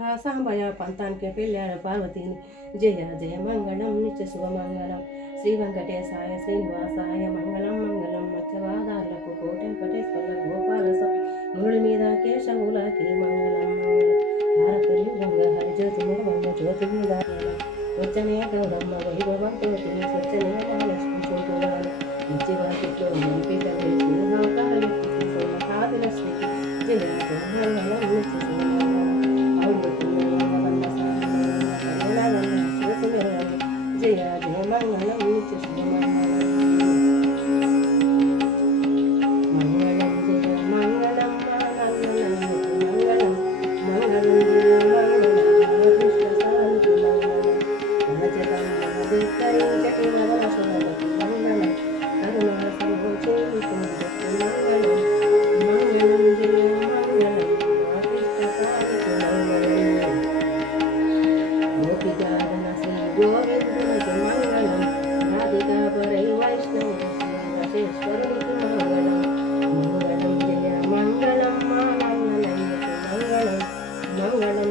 సాంబయ్య పంతానికి పెళ్ళాడు పార్వతిని. జయ జయ మంగళం నిత్య శుభమంగళం. శ్రీ వెంకటేశాయ శ్రీనివాసాయ మంగళం మంగళం. మత్స్యవాదారులకు కోటెంకటేశ్వర గోపాల మునుడి మీద కేశవులకి మంగళం. భారతలు గంగ హరిజ్యోతి నిర్మల జ్యోతి మీద వచ్చనే గౌరమ్మ వైభవంతో స్వచ్ఛనే మహాలక్ష్మి చూపురాలు నిత్యవాటిలో నిలిపిట వేసి మహాదిలక్ష్మికి జయ జయ మంగళం నిత్య శుభమంగళం. జయ జయ మంగళం నిత్య శుభమంగళం. మంగళం జయ మంగళం మంగళం మంగళం మంగళం జయ మంగళం కృష్ణశాంతి మంగళం మనజగన్మదిక్కరించటి నవరసవతి మంగళం కరుణా సంభోచేతు మంగళం మంగళం జయ మంగళం కృష్ణశాంతి మంగళం. గోపికారణ శ్రీ గోవిందునికి మంగళం. రాధికా పరై వైష్ణవ శ్రీవశేశ్వరునికి మంగళం. మంగళం జయ మంగళం మానందనయ్యకు మంగళం మంగళం